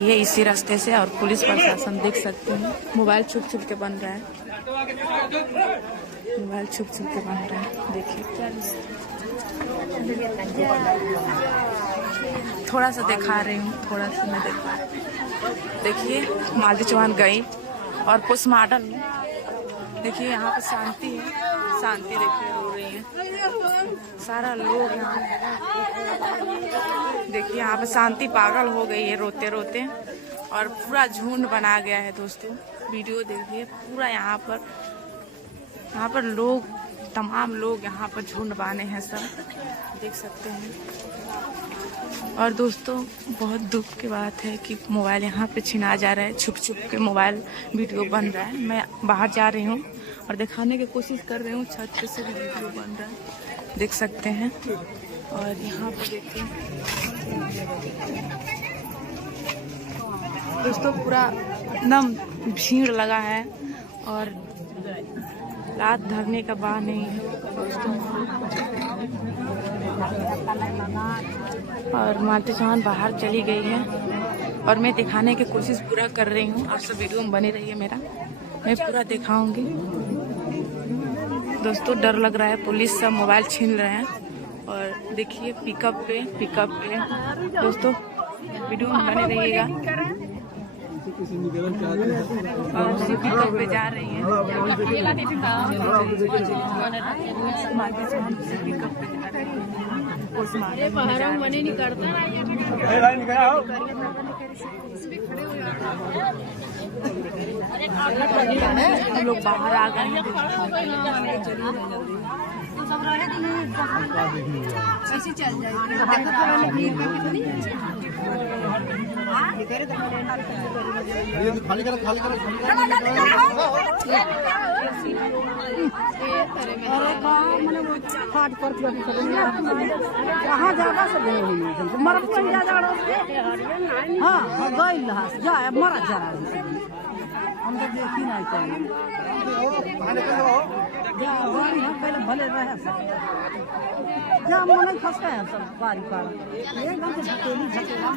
ये इसी रास्ते से और पुलिस प्रशासन देख सकते हैं मोबाइल छुप छुप के बन रहा है। मोबाइल छुप छुप के बन रहा है। देखिए थोड़ा सा दिखा रही हूँ, थोड़ा सा मैं दिखा। देखिए मालती चौहान गई और पोस्टमार्टम में देखिए यहाँ पे शांति है। शांति देखिए रो रही है सारा लोग यहाँ। देखिए यहाँ पे शांति पागल हो गई है रोते रोते और पूरा झुंड बना गया है। दोस्तों वीडियो देखिए पूरा यहाँ पर लोग तमाम लोग यहाँ पर झुंड बाने हैं सब देख सकते हैं। और दोस्तों बहुत दुख की बात है कि मोबाइल यहाँ पे छिना जा रहा है। छुप छुप के मोबाइल वीडियो बन रहा है। मैं बाहर जा रही हूँ और दिखाने की कोशिश कर रही हूँ। छत पे से भी वीडियो बन रहा है देख सकते हैं। और यहाँ पे देखिए दोस्तों पूरा एकदम भीड़ लगा है और रात धरने का बात नहीं है दोस्तों। और मालती चौहान बाहर चली गई है और मैं दिखाने की कोशिश पूरा कर रही हूँ। आप सब वीडियो में बने रहिए मेरा, मैं पूरा दिखाऊंगी। दोस्तों डर लग रहा है, पुलिस सब मोबाइल छीन रहे हैं। और देखिए पिकअप पे दोस्तों वीडियो में बने रहिएगा। और पिकअप पे जा रही है मालती चौहान पिकअप पे जा रही है। हम लोग बाहर आ गए हैं। ऐसे चल जाएगी कहाँ जाना सब मरद हाँ गई मरद जा रहा हम तो देखी नहीं चाहिए पहले भले रहे सब जहाँ मन फंसता है सब गाड़ी पर एकदम से झकेली झकेला